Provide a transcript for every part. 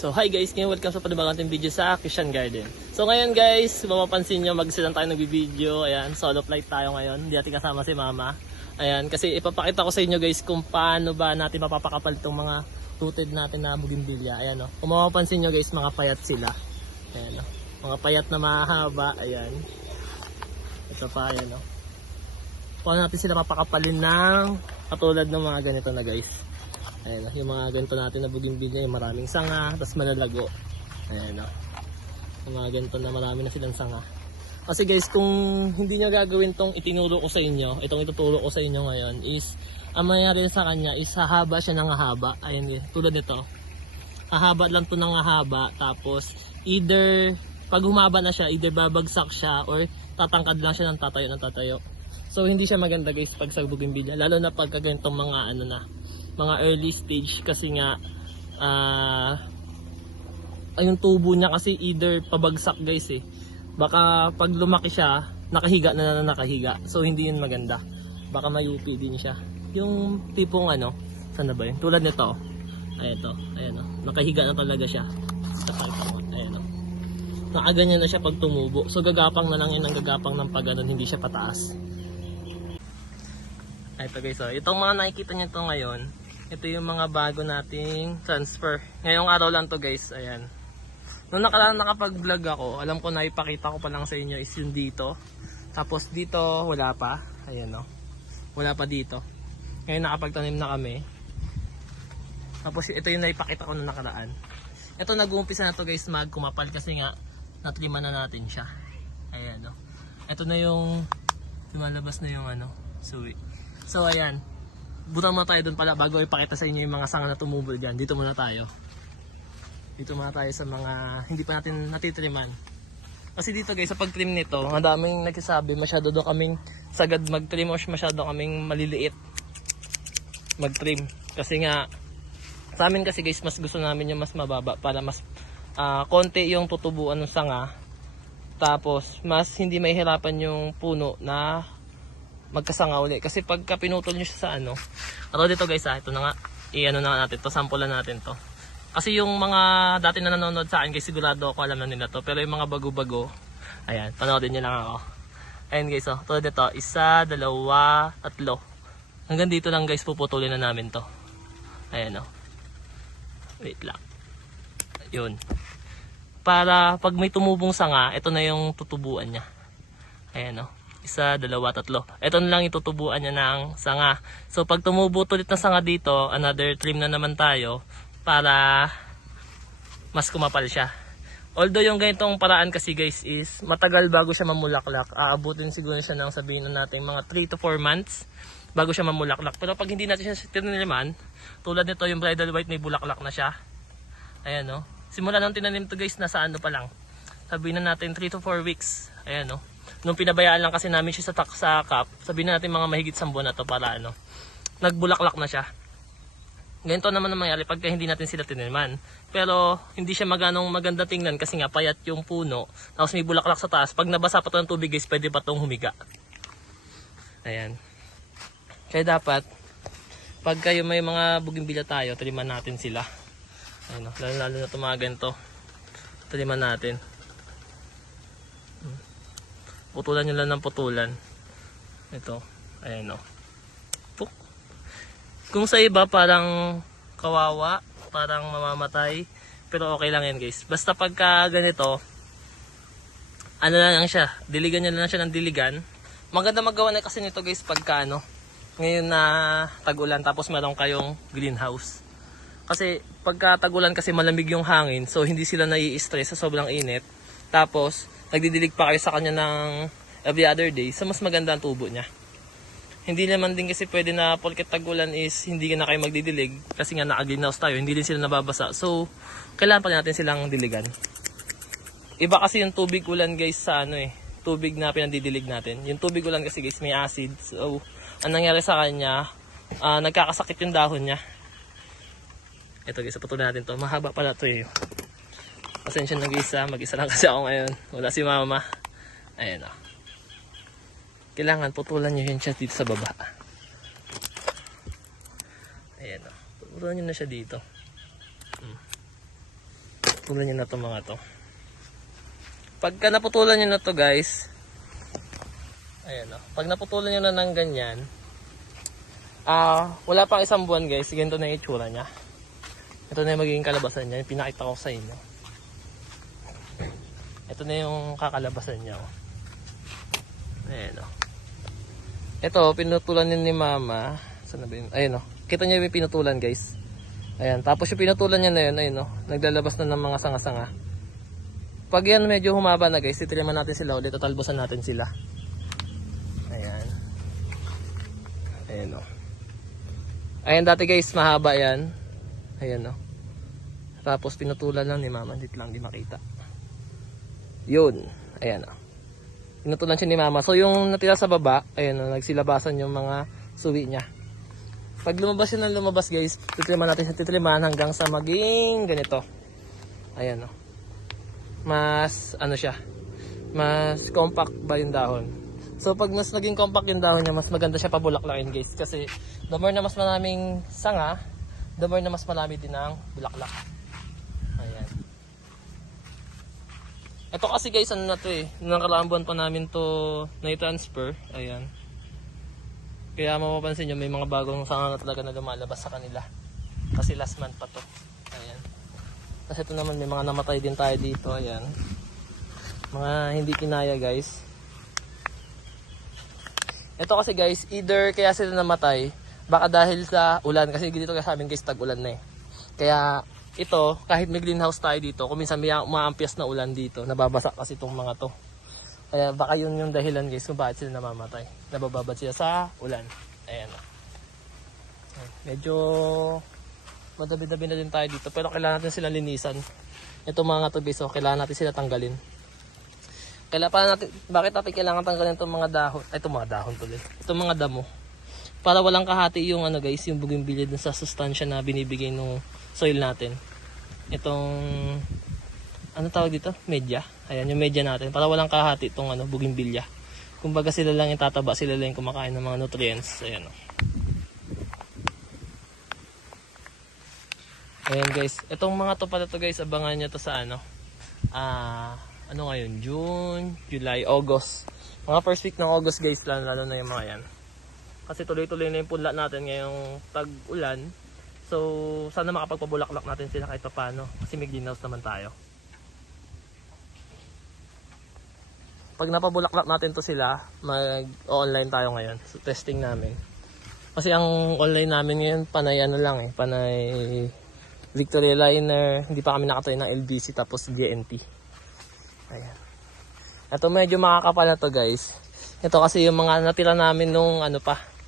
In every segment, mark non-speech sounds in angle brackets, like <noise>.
So hi guys, ngayon welcome sa panibagong video sa Christian Garden. So ngayon guys, mapapansin nyo mag-silang tayo nag-video. Ayan, solo flight tayo ngayon. Hindi natin kasama si mama. Ayan, kasi ipapakita ko sa inyo guys kung paano ba natin mapapakapal itong mga rooted natin na bougainvillea. Ayan o. Kung mapapansin nyo guys, mga payat sila. Ayan o. Mga payat na mahaba. Ayan. Ito pa, ayan o. Paano natin sila mapakapalin ng katulad ng mga ganito na guys. Ayan, oh, yung mga ganito natin na bougainvillea, yung maraming sanga, tapos malalago. Ayan, oh. Yung mga ganito na marami na silang sanga. Kasi guys, kung hindi nyo gagawin tong itinuro ko sa inyo, itong ituturo ko sa inyo ngayon is, ang mangyayari sa kanya is hahaba siya ng hahaba. Ayan, eh, tulad nito. Hahaba lang to ng hahaba, tapos either, pag humaba na siya, either babagsak siya or tatangkad lang siya ng tatayo ng tatayo. So hindi siya maganda guys pag sa bougainvillea, lalo na pag ganitong mga ano na, mga early stage kasi nga ah ay, yung tubo niya kasi either pabagsak guys eh. Baka pag lumaki siya, nakahiga na na nakahiga. So hindi yun maganda. Baka mayupi din siya. Yung tipong ano, saan na ba yun? Tulad nito. Ay ito, ayan o. Nakahiga na talaga siya. Sa o. Nakaganyan na siya pag tumubo. So gagapang na lang yun ang gagapang ng pag ganun, hindi siya pataas. Ito guys, oh. itong mga nakikita nyo to ngayon, ito yung mga bago nating transfer. Ngayong araw lang to guys, ayan. Nung nakaraan nakapag-vlog ako, alam ko na ipakita ko pa lang sa inyo is yung dito. Tapos dito, wala pa. Ayan no. Wala pa dito. Ngayon nakapagtanim na kami. Tapos ito yung naipakita ko nung nakaraan. Ito nag-uumpisa na to guys magkumapal kasi nga natriman na natin siya. Ayan no. Ito na yung lumalabas na yung ano, suwi. So ayan. Buta muna tayo doon pala bago ipakita sa inyo yung mga sanga na tumubol dyan. Dito muna tayo. Dito muna tayo sa mga hindi pa natin natitriman. Kasi dito guys, sa pag-trim nito, ang daming nagsasabi masyado daw kaming sagad mag-trim o masyado kaming maliliit mag-trim. Kasi nga, sa amin kasi guys, mas gusto namin yung mas mababa para mas ah, konti yung tutubuan ng sanga. Tapos, mas hindi mahihirapan yung puno na magkasanga uli. Kasi pagka pinutol nyo siya sa ano, ano dito guys ha, ito na nga, i-ano na natin to, sampulan natin to. Kasi yung mga dati na nanonood sa akin, guys, sigurado ako alam na nila to. Pero yung mga bago-bago, ayan, panoodin nyo lang ako. Ayan guys, oh, tulad dito, isa, dalawa, tatlo. Hanggang dito lang guys, puputulin na namin to. Ayan oh. Wait lang. Yun. Para pag may tumubong sanga, ito na yung tutubuan niya. Ayan oh. Isa, dalawa, tatlo. Ito na lang itutubuan niya ng sanga. So pag tumubo ulit ng sanga dito, another trim na naman tayo para mas kumapal siya. Although yung ganitong paraan kasi guys is matagal bago siya mamulaklak. Aabutin siguro siya ng sabihin na natin mga 3 to 4 months bago siya mamulaklak. Pero pag hindi natin siya tinaniman, tulad nito yung bridal white may bulaklak na siya. Ayan no. Simula nung tinanim to guys nasa ano pa lang. Sabihin na natin 3 to 4 weeks. Ayan no. Nung pinabayaan lang kasi namin siya sa tak sa cup, sabihin na natin mga mahigit 10 buwan na to para ano. Nagbulaklak na siya. Ganito naman ang mangyari pagka hindi natin sila tinaniman. Pero hindi siya maganong maganda tingnan kasi nga payat yung puno. Tapos may bulaklak sa taas. Pag nabasa pa to ng tubig guys, pwede pa tong humiga. Ayan. Kaya dapat, pag kayo may mga bugimbilya tayo, taliman natin sila. Ayan o, lalo, lalo na itong mga ganito. Taliman natin. Hmm. Putulan nyo lang ng putulan. Ito. Ayan o. Puk. Kung sa iba parang kawawa, parang mamamatay, pero okay lang yan guys. Basta pagka ganito, ano lang siya, diligan nyo lang siya ng diligan. Maganda magawa na kasi nito guys pagka ano, ngayon na tag-ulan tapos meron kayong greenhouse. Kasi pagka tag-ulan kasi malamig yung hangin, so hindi sila nai-stress sa sobrang init. Tapos, nagdidilig pa kayo sa kanya ng every other day, so mas maganda ang tubo niya. Hindi naman din kasi pwede na porket tag-ulan is hindi na kayo magdidilig kasi nga naka-greenhouse tayo, hindi din sila nababasa. So, kailangan pa natin silang diligan. Iba kasi yung tubig ulan guys sa ano eh, tubig na pinadidilig natin. Yung tubig ulan kasi guys may acid. So, ang nangyari sa kanya, ah, nagkakasakit yung dahon niya. Ito guys, patuloy natin to. Mahaba pala to eh. Pasensya na guys ah, mag-isa lang <laughs> kasi ako ngayon. Wala si mama. Ayan oh. Kailangan putulan nyo yun siya dito sa baba. Ayan oh. Putulan nyo na siya dito. Hmm. Putulan nyo na to mga to. Pagka naputulan nyo na to guys, ayan o. Pag naputulan nyo na ng ganyan, ah wala pang isang buwan guys, ganito na yung itsura niya. Ito na yung magiging kalabasan niya, pinakita ko sa inyo. Ito na yung kakalabasan niya. Oh. Ayan o. Ito, pinutulan yun ni mama. Saan na ba yun? Ayun o. Kita niyo yung pinutulan guys. Ayan. Tapos yung pinutulan niya na yun, ayun o. Naglalabas na ng mga sanga-sanga. Pag yan medyo humaba na guys, titiriman natin sila ulit. Tatalbosan natin sila. Ayan. Ayan o. Ayan dati guys, mahaba yan. Ayan o. Tapos pinutulan lang ni mama. Dito lang, di makita. Yun. Ayan o. Pinutulan siya ni mama. So yung natira sa baba, ayan o, nagsilabasan yung mga suwi niya. Pag lumabas yun ng lumabas guys, titiliman natin siya titiliman hanggang sa maging ganito. Ayan o. Mas, ano siya, mas compact ba yung dahon. So pag mas naging compact yung dahon niya, mas maganda siya pabulaklakin guys. Kasi the more na mas maraming sanga, the more na mas marami din ang bulaklak. Ayan. Ito kasi guys, ano na to eh. Nakaraang buwan pa namin to na-transfer. Ayan. Kaya mapapansin nyo, may mga bagong sanga na talaga na lumalabas sa kanila. Kasi last month pa to. Ayan. Kasi ito naman, may mga namatay din tayo dito. Ayan. Mga hindi kinaya guys. Ito kasi guys, either kaya sila namatay, baka dahil sa ulan. Kasi dito kasi sa amin guys, tag-ulan na eh. Kaya ito, kahit may greenhouse tayo dito, kung may umaampias na ulan dito, nababasa kasi itong mga to. Kaya baka yun yung dahilan guys kung bakit sila namamatay. Nabababad sila sa ulan. Ayan. Medyo madabi-dabi na din tayo dito. Pero kailangan natin sila linisan. Ito mga to guys, oh, kailangan natin sila tanggalin. Kailangan pa natin, bakit natin kailangan tanggalin itong mga dahon? Ay, itong mga dahon tuloy. Itong mga damo. Para walang kahati yung ano guys, yung bugimbilya dun sa sustansya na binibigay ng soil natin. Itong ano tawag dito? Media. Ayan, yung media natin. Para walang kahati itong ano, bugimbilya. Kumbaga sila lang yung tataba, sila lang yung kumakain ng mga nutrients. Ayan. oh. Ayan guys, itong mga to pala to guys, abangan nyo to sa ano. Ah, ano ngayon? June, July, August. Mga first week ng August guys, lalo, lalo na yung mga yan. Kasi tuloy-tuloy na yung punla natin ngayong tag-ulan. So, sana makapagpabulaklak natin sila kahit pa paano. Kasi may greenhouse naman tayo. Pag napabulaklak natin to sila, mag-online tayo ngayon. So, testing namin. Kasi ang online namin ngayon, panay ano lang eh. Panay Victoria Liner. Hindi pa kami nakatayo ng LBC tapos GNT. Ayan. Ito medyo makakapal na to guys. Ito kasi yung mga natira namin nung ano pa.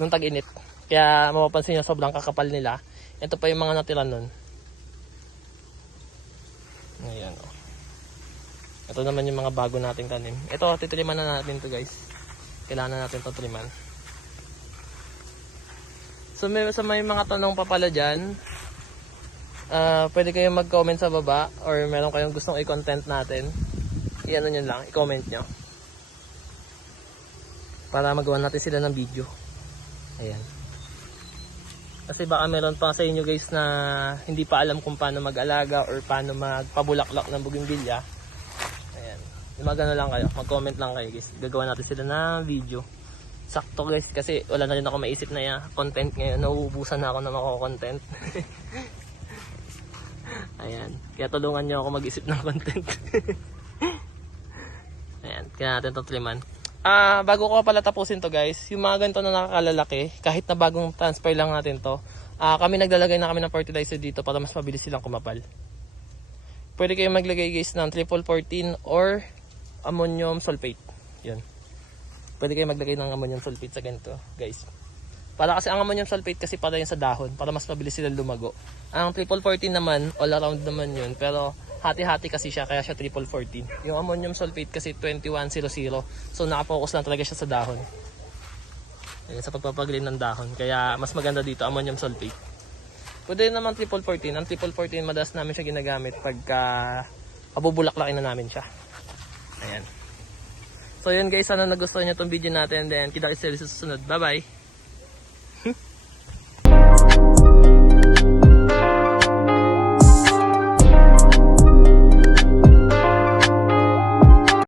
Nung tag-init. Kaya mapapansin nyo sobrang kakapal nila. Ito pa yung mga natira nun. Ayan o. Ito naman yung mga bago nating tanim. Ito, titiliman na natin to guys. Kailangan na natin to tiliman. So may, sa may mga tanong pa pala dyan, ah pwede kayong mag-comment sa baba or meron kayong gustong i-content natin. I-ano lang, i-comment nyo. Para magawa natin sila ng video. Ayan. Kasi baka meron pa sa inyo guys na hindi pa alam kung paano mag-alaga or paano magpabulaklak ng bugimbilya. Ayan. Magano lang kayo, mag-comment lang kayo guys. Gagawa natin sila ng video. Sakto guys kasi wala na rin ako maisip na ya, content ngayon. Nauubusan na ako na mako-content. <laughs> Ayan. Kaya tulungan nyo ako mag-isip ng content. <laughs> Ayan. Kaya natin ito tliman. Ah, bago ko pala tapusin to guys, yung mga ganito na nakakalalaki, kahit na bagong transfer lang natin to, ah, kami naglalagay na kami ng fertilizer dito para mas mabilis silang kumapal. Pwede kayong maglagay guys ng triple 14 or ammonium sulfate. Yun. Pwede kayong maglagay ng ammonium sulfate sa ganito guys. Para kasi ang ammonium sulfate kasi para yun sa dahon, para mas mabilis silang lumago. Ang triple 14 naman, all around naman yun, pero hati-hati kasi siya, kaya siya triple 14. Yung ammonium sulfate kasi 2100, so nakafocus lang talaga siya sa dahon. Ayan, sa pagpapagaling ng dahon, kaya mas maganda dito ammonium sulfate. Pwede rin naman triple 14, ang triple 14 madalas namin siya ginagamit pagka pabubulaklakin na namin siya. Ayan. So yun guys, sana nagustuhan nyo itong video natin, then kita kita sa susunod. Bye bye!